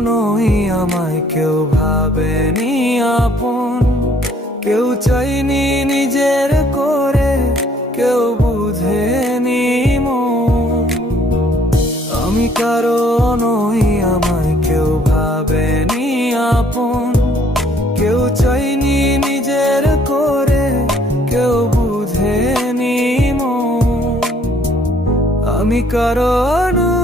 নই আমায় কেউ ভাবেনি আপন। কেউ চাইনি নিজের করে, কেউ বুঝেনি আমি কারও নই আমায় কেউ ভাবেনি আপন। কেউ চাইনি নিজের করে, কেউ বুঝেনি আমি কারও নই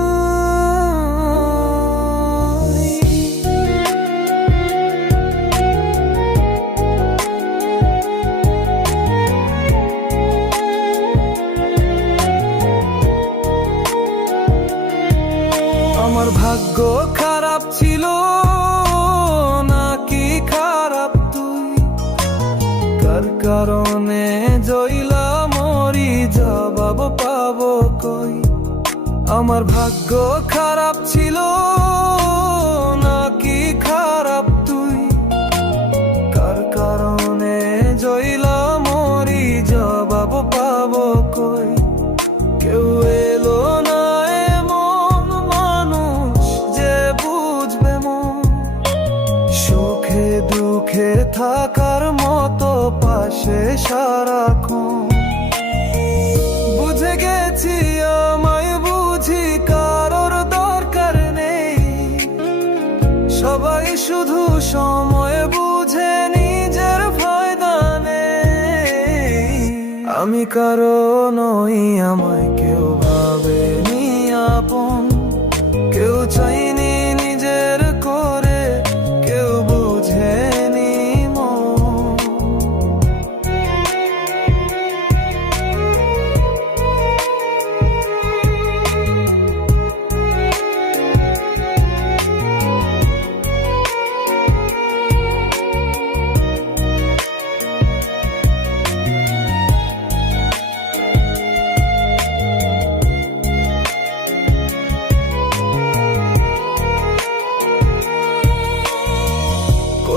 আমার ভাগ্য খারাপ ছিল, নাকি খারাপ তুই? কার কারণে জইলা মরি, জবাব পাবো কই? আমার ভাগ্য খারাপ ছিল থাকার মতো পাশে সারাক্ষণ। বুঝে গেছি আমায় বুঝি কারোর দরকার নেই। সবাই শুধু সময় বুঝে নিজের ফায়দা নেই। আমি কারও নই, আমায় কেউ ভাবেনি।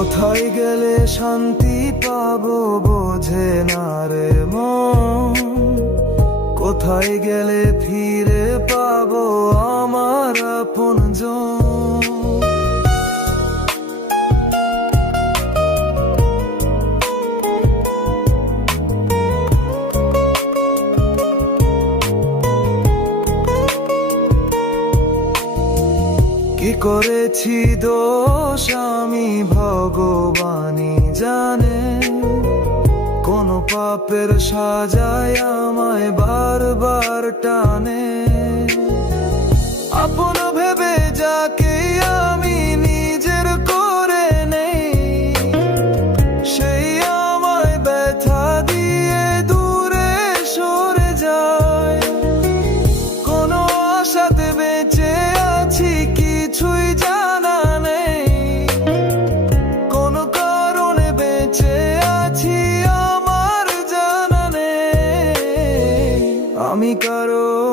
কোথায় গেলে শান্তি পাবো বোঝে না রে মন? কোথায় গেলে ফিরে কি করেছি দোষ আমি ভগবানই জানে। কোন পাপের সাজায় আমায় বারবার টানে। আপন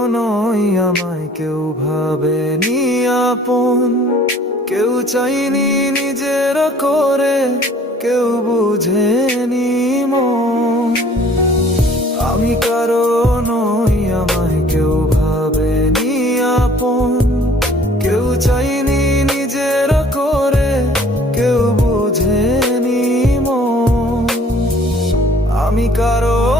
নই আমায় কেউ ভাবেনি আপন। কেউ চাইনি নিজের করে, কেউ বুঝেনি মন। আমি কারও নই আমায় কেউ ভাবেনি আপন। কেউ চাইনি নিজের করে, কেউ বুঝেনি মন। আমি কারও